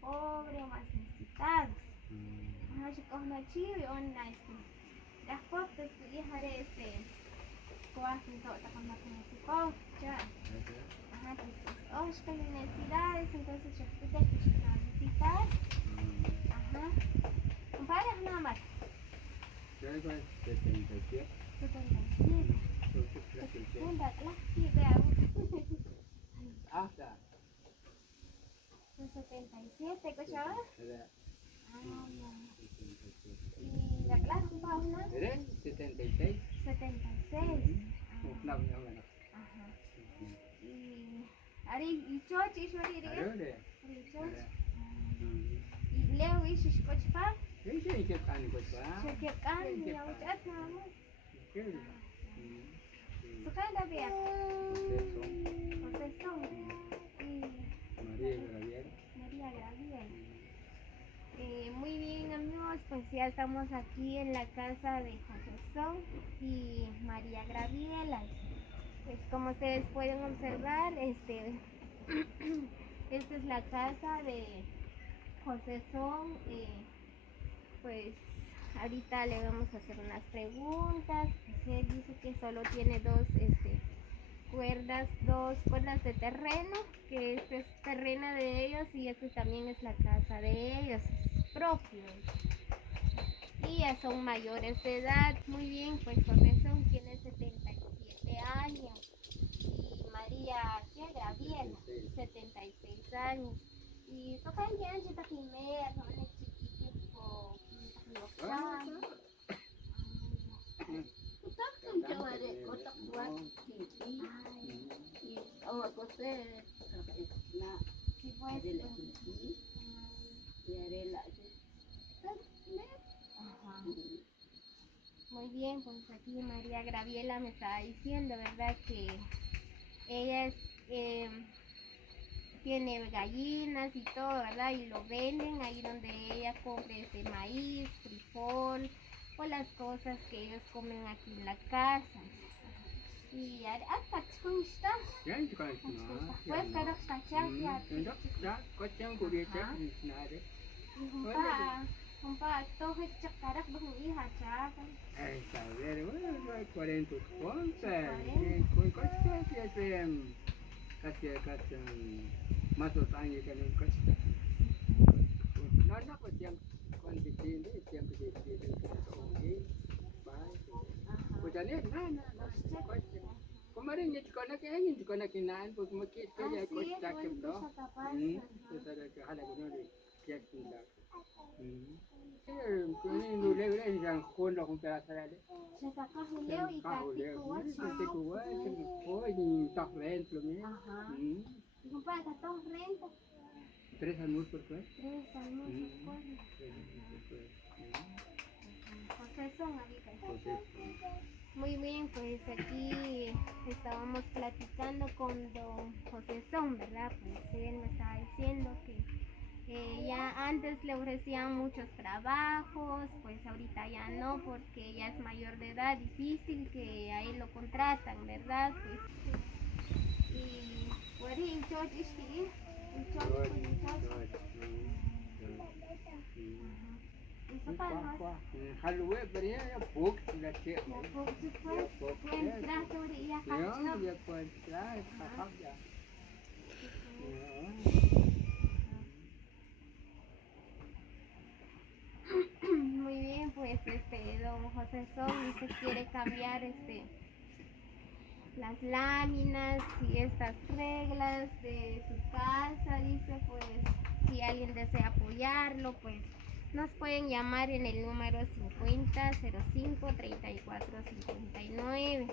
pobre o más necesitados. Después pues necesidades, entonces yo fui a visitar. Ajá. Compadre, nada más. 77. 77. Hasta. 77, ¿escuchaba? Ah, no. 77. ¿Y la clase, Paula? ¿Eres? 76. 76. No, no, no. Ajá. Y Ari, chochi, shori, Are. y Leo, y shishkochpa, Ese que can copa. shokyekan, y auchat, nada Sukanda bien. José Son. Y María Gabriel. Muy bien, amigos, pues ya estamos aquí en la casa de José Son y María Gabriela. Pues como ustedes pueden observar, esta es la casa de José Son. Pues ahorita le vamos a hacer unas preguntas. Él dice que solo tiene dos cuerdas de terreno, que este es terreno de ellos y este también es la casa de ellos, es propio. Y ya son mayores de edad. Muy bien, pues José Son tiene 77 años y María Gabriela 76 años. Y so kaya dyan takimera, so ano chiquitico, Muy bien, pues aquí María Gabriela me estaba diciendo, ¿verdad? Que ella tiene gallinas y todo, ¿verdad? Y lo venden ahí donde ella compra maíz, frijol o las cosas que ellos comen aquí en la casa. Y hasta chunsta. Pues cada chachas Compa, todo es chacaras bajo hija chaca. Está bien, bueno, 40 con casi más 2 años que no casi. No, pues siempre cuando diciendo siempre que pues ya no. Kemarin ni sekolah kinaan pun mungkin saya ikut cakap dah. Saya ada hal yang ni kiat pula. Kini dulu yang kon dah kumpul asal ada. Saya kahuleo y kuat. Oh ini tak rent belum ni. Compa, ¿cuánto renta? 3 años por qué? 3 años por José Son ahorita. Muy bien, pues aquí estábamos platicando con don José Son, ¿verdad? Pues él me estaba diciendo que ya antes le ofrecían muchos trabajos, pues ahorita ya no, porque ya es mayor de edad, difícil que a él lo contratan, ¿verdad? Pues, y bueno, ¿y George Halwe beri ya puk la cek. Ya puk después, entras sobre ella. Ya pues ya ya. Muy bien, pues don José Son dice quiere cambiar las láminas y estas reglas de su casa, dice pues si alguien desea apoyarlo, pues nos pueden llamar en el número 50 05 34 59.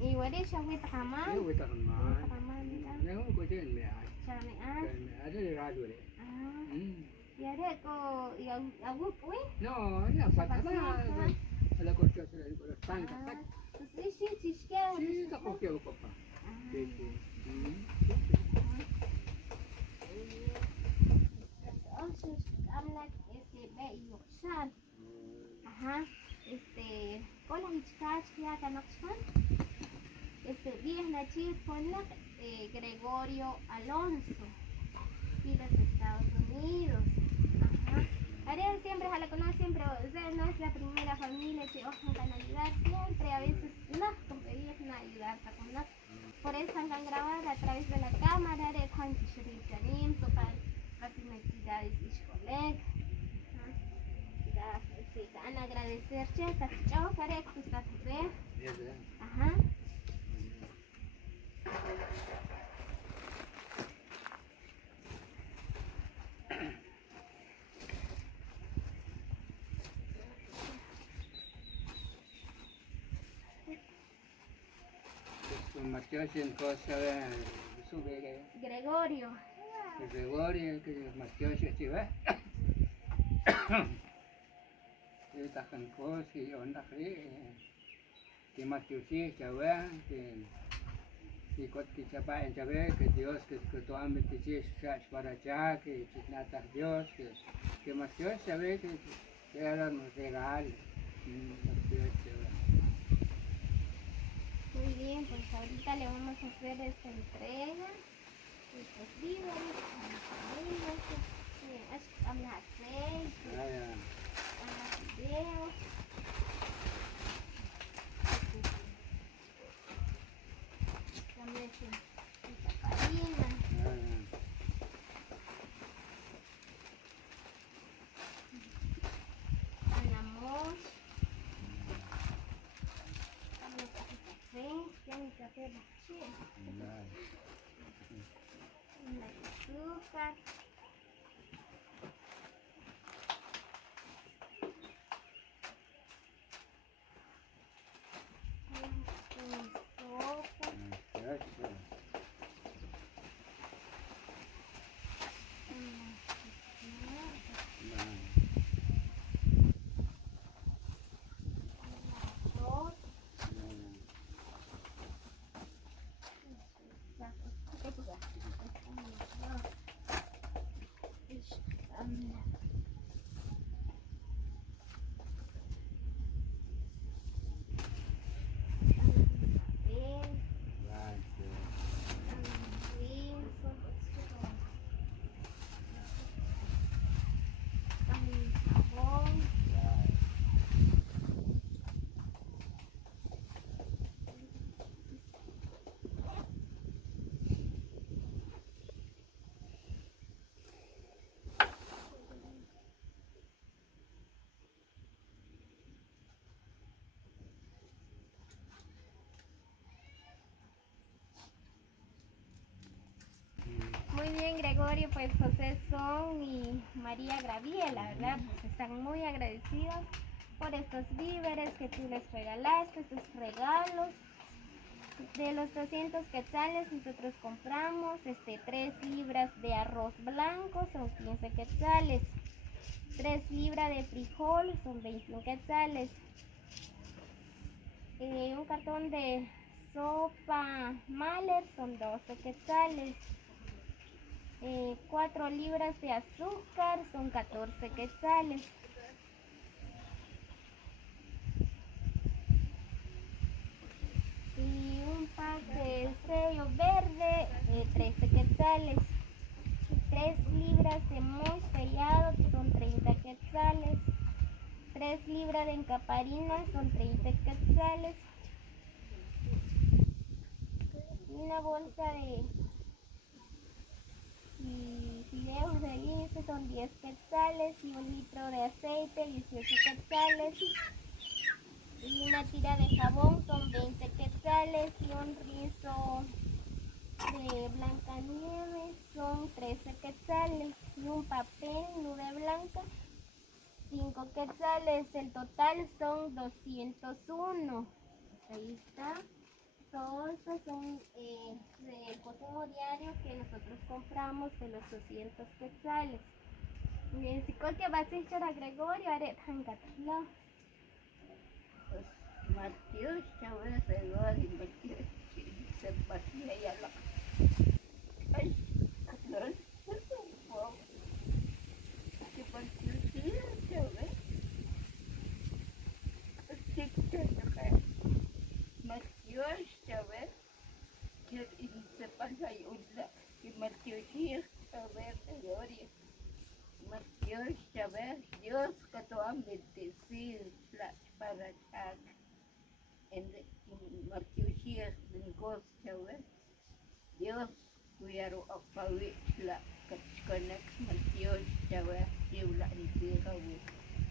Y bueno, ya voy a jamás. Yo voy a jamás. Jamás, mira. No, pues yo me ha. Ya me ha. Ada di radio deh. Ah. Y haré con. ¿Y agua, pues? No, ya pasaba. Ala corto sila ko tangka tak. Pues sí, chisqueo. Sí, tak okey ko pa. Sí, sí. Habla Yorkshire. Ajá. Hola, Hichkach, ya Canoxpan. Díaz Nachir Ponla, Gregorio Alonso, y los Estados Unidos. Ajá. Ariel siempre, ojalá conoce siempre, no es la primera familia que ojan ayudar, siempre, a veces, no, como ellos no ayudar, por eso han grabado a través de la cámara, de Juan Kishoritanim, tocar las necesidades y coleg. Van a agradecer, checas, chao, carec, tú estás bien. Ajá. Mateo sin cosa de sube Gregorio. Gregorio que Mateo se chiva. Yo tajan cosas y onda que Mateo sí chawa que kot que chapa en chabe que Dios que tu ame te chis para allá que chisnata Dios que Mateo sabe que era nos regal. Mateo chawa. Muy bien, pues ahorita le vamos a hacer esta entrega, estos víveres, habla aceite, habla videos, también esta farina, anamos, tiene que hacer azúcar, Muy bien, Gregorio, pues José Son y María Graviela, ¿verdad? Pues están muy agradecidos por estos víveres que tú les regalaste, estos regalos. De los 200 quetzales nosotros compramos 3 libras de arroz blanco, son 15 quetzales. 3 libras de frijol, son 21 quetzales. Un cartón de sopa Mahler, son 12 quetzales. 4 libras de azúcar, son 14 quetzales. Y un pack de sello verde, 13 quetzales. 3 libras de moy sellado, son 30 quetzales. 3 libras de encaparina, son 30 quetzales. Una bolsa de fideos de lince, son 10 quetzales. Y 1 litro de aceite, 18 quetzales. Y una tira de jabón, son 20 quetzales. Y un rizo de Blancanieves son 13 quetzales y un papel nube blanca 5 quetzales. El total son 201. Pues ahí está. Todo esto son del consumo diario que nosotros compramos de los 200 quetzales. Bien, si que va a echar a Gregorio, haré hangatla. Matius, chavales, Gregorio, Matius, se pasía ya la. Ay, cabrón, wow. Que Matius, sí, chavales. Sí, chavales. Matius, chavales. Que se pasa y una. Que Matius, sí, chavales, Gregorio. Matius, chavales, Dios, que tu bendecir para acá. En Matius, Dios, cuidar a Pavitla.